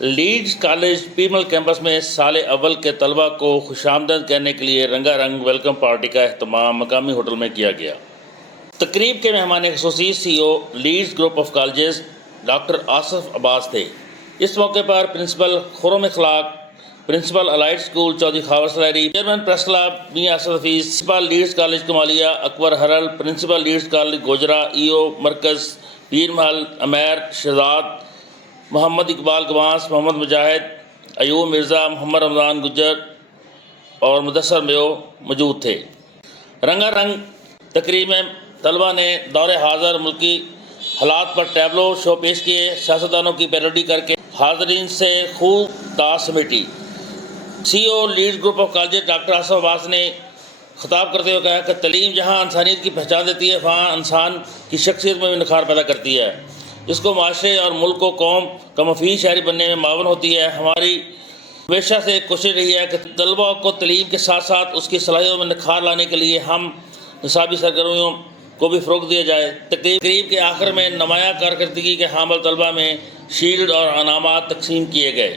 Leads college پیمل campus میں سال اول کے طلبہ کو خوش آمدید کہنے کے لیے رنگا رنگ ویلکم پارٹی کا اہتمام مقامی ہوٹل میں کیا گیا۔ تقریب کے مہمان خصوصی C O Leads group of colleges doctor Asif Abbas تھے۔ اس موقع پر principal Khurram Akhlaq, principal elite school Chaudhry Khawar Saleri, chairman press club Mian Asad Hafeez, principal Leads college Kamalia Akbar Harral, principal Leads college Gojra, E O مرکز پیر محل امیر شہزاد، محمد اقبال گواس، محمد مجاہد، ایوب مرزا، محمد رمضان گجر اور مدثر میو موجود تھے۔ رنگا رنگ تقریب میں طلبہ نے دور حاضر ملکی حالات پر ٹیبلو شو پیش کیے، سیاستدانوں کی پیروڈی کر کے حاضرین سے خوب داس سمیٹی۔ C O Leads group of colleges doctor Asif Abbas نے خطاب کرتے ہوئے کہا کہ تعلیم جہاں انسانیت کی پہچان دیتی ہے، وہاں انسان کی شخصیت میں بھی نکھار پیدا کرتی ہے، اس کو معاشرے اور ملک و قوم کا مفید شہری بننے میں معاون ہوتی ہے۔ ہماری ہمیشہ سے کوشش رہی ہے کہ طلباء کو تعلیم کے ساتھ ساتھ اس کی صلاحیتوں میں نکھار لانے کے لیے ہم نصابی سرگرمیوں کو بھی فروغ دیا جائے۔ تقریب کے آخر میں نمایاں کارکردگی کے حامل طلباء میں شیلڈ اور انعامات تقسیم کیے گئے۔